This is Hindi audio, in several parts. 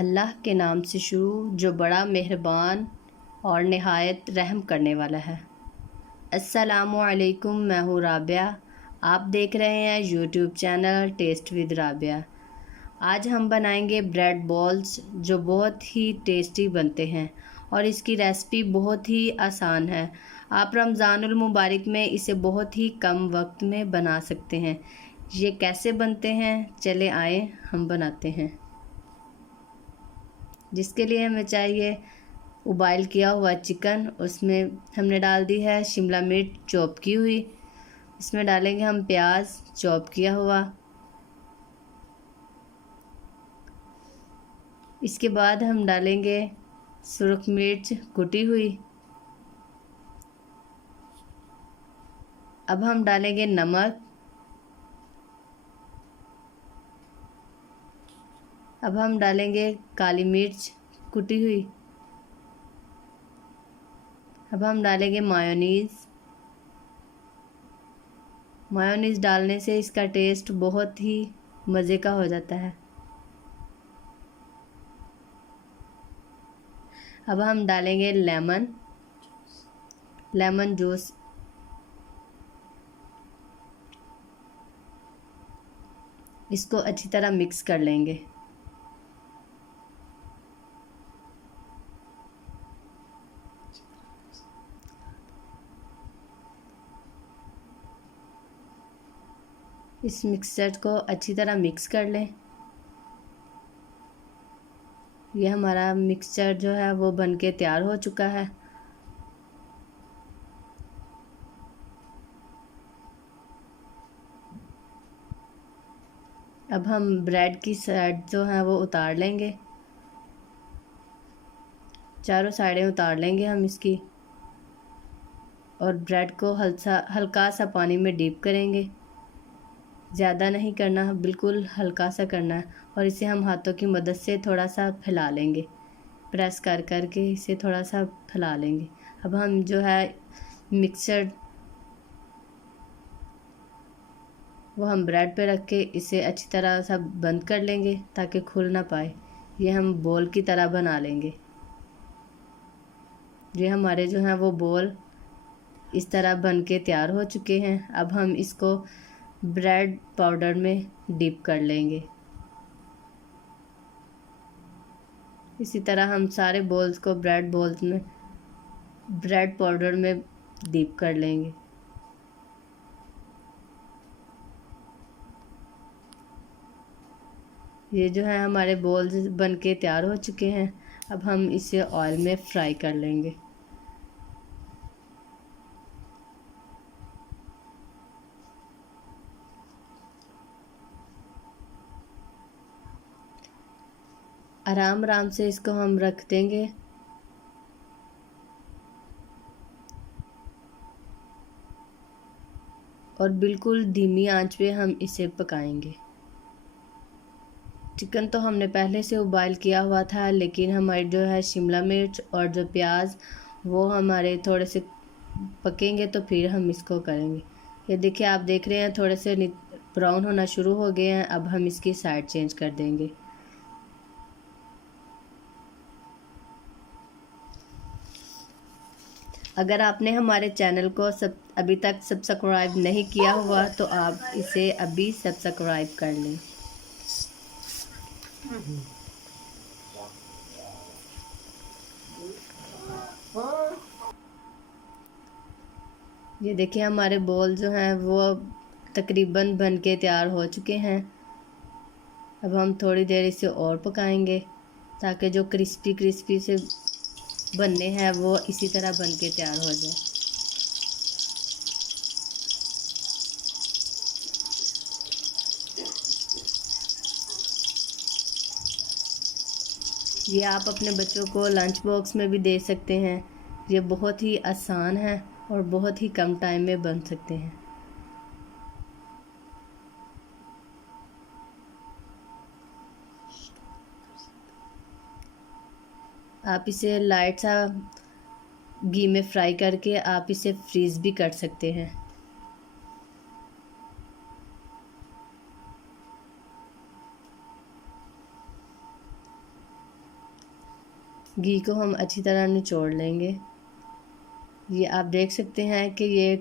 अल्लाह के नाम से शुरू जो बड़ा मेहरबान और नहायत रहम करने वाला है। अस्सलामुअलैकुम, मैं हूँ राबिया। आप देख रहे हैं YouTube channel taste with Rabia. आज हम बनाएंगे ब्रेड बॉल्स जो बहुत ही टेस्टी बनते हैं और इसकी रेसिपी बहुत ही आसान है। आप रमज़ानुल मुबारक में इसे बहुत ही कम वक्त में बना सकते हैं। ये कैसे बनते हैं, चले आए हम बनाते हैं। जिसके लिए हमें चाहिए उबाइल किया हुआ चिकन, उसमें हमने डाल दी है शिमला मिर्च चॉप की हुई। इसमें डालेंगे हम प्याज चॉप किया हुआ। इसके बाद हम डालेंगे सुरख मिर्च कुटी हुई। अब हम डालेंगे नमक। अब हम डालेंगे काली मिर्च कुटी हुई। अब हम डालेंगे मायोनीज़। मायोनीज़ डालने से इसका टेस्ट बहुत ही मज़े का हो जाता है। अब हम डालेंगे लेमन जूस। इसको अच्छी तरह मिक्स कर लेंगे। इस मिक्सचर को अच्छी तरह मिक्स कर लें। ये हमारा मिक्सचर जो है वो बनके तैयार हो चुका है। अब हम ब्रेड की साइड जो है वो उतार लेंगे, चारों साइडें उतार लेंगे हम इसकी, और ब्रेड को हल्का सा पानी में डीप करेंगे। ज़्यादा नहीं करना, बिल्कुल हल्का सा करना है। और इसे हम हाथों की मदद से थोड़ा सा फैला लेंगे, प्रेस कर कर के इसे थोड़ा सा फैला लेंगे। अब हम जो है मिक्सचर वो हम ब्रेड पे रख के इसे अच्छी तरह सा बंद कर लेंगे ताकि खुल ना पाए। ये हम बॉल की तरह बना लेंगे। ये हमारे जो हैं वो बॉल इस तरह बन के तैयार हो चुके हैं। अब हम इसको ब्रेड पाउडर में डिप कर लेंगे। इसी तरह हम सारे बॉल्स को ब्रेड बॉल्स में ब्रेड पाउडर में डिप कर लेंगे। ये जो है हमारे बॉल्स बन के तैयार हो चुके हैं। अब हम इसे ऑयल में फ्राई कर लेंगे। आराम आराम से इसको हम रख देंगे। और बिल्कुल धीमी आंच पे हम इसे पकाएंगे। चिकन तो हमने पहले से उबाइल किया हुआ था, लेकिन हमारी जो है शिमला मिर्च और जो प्याज वो हमारे थोड़े से पकेंगे तो फिर हम इसको करेंगे। ये देखिए, आप देख रहे हैं थोड़े से ब्राउन होना शुरू हो गए हैं। अब हम इसकी साइड चेंज कर देंगे। अगर आपने हमारे चैनल को अभी तक सब्सक्राइब नहीं किया हुआ तो आप इसे अभी सब्सक्राइब कर लें। ये देखिए, हमारे बॉल जो हैं वो तकरीबन बन के तैयार हो चुके हैं। अब हम थोड़ी देर इसे और पकाएंगे ताकि जो क्रिस्पी क्रिस्पी से बनने हैं वो इसी तरह बन के तैयार हो जाए। ये आप अपने बच्चों को लंच बॉक्स में भी दे सकते हैं। ये बहुत ही आसान है और बहुत ही कम टाइम में बन सकते हैं। आप इसे लाइट सा घी में फ्राई करके आप इसे फ्रीज़ भी कर सकते हैं। घी को हम अच्छी तरह निचोड़ लेंगे। ये आप देख सकते हैं कि ये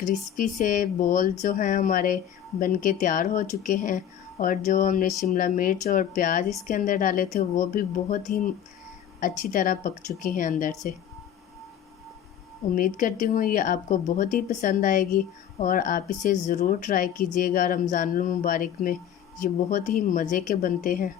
क्रिस्पी से बॉल जो हैं हमारे बनके तैयार हो चुके हैं, और जो हमने शिमला मिर्च और प्याज इसके अंदर डाले थे वो भी बहुत ही अच्छी तरह पक चुकी हैं अंदर से। उम्मीद करती हूँ ये आपको बहुत ही पसंद आएगी और आप इसे ज़रूर ट्राई कीजिएगा। रमज़ानुल मुबारक में ये बहुत ही मज़े के बनते हैं।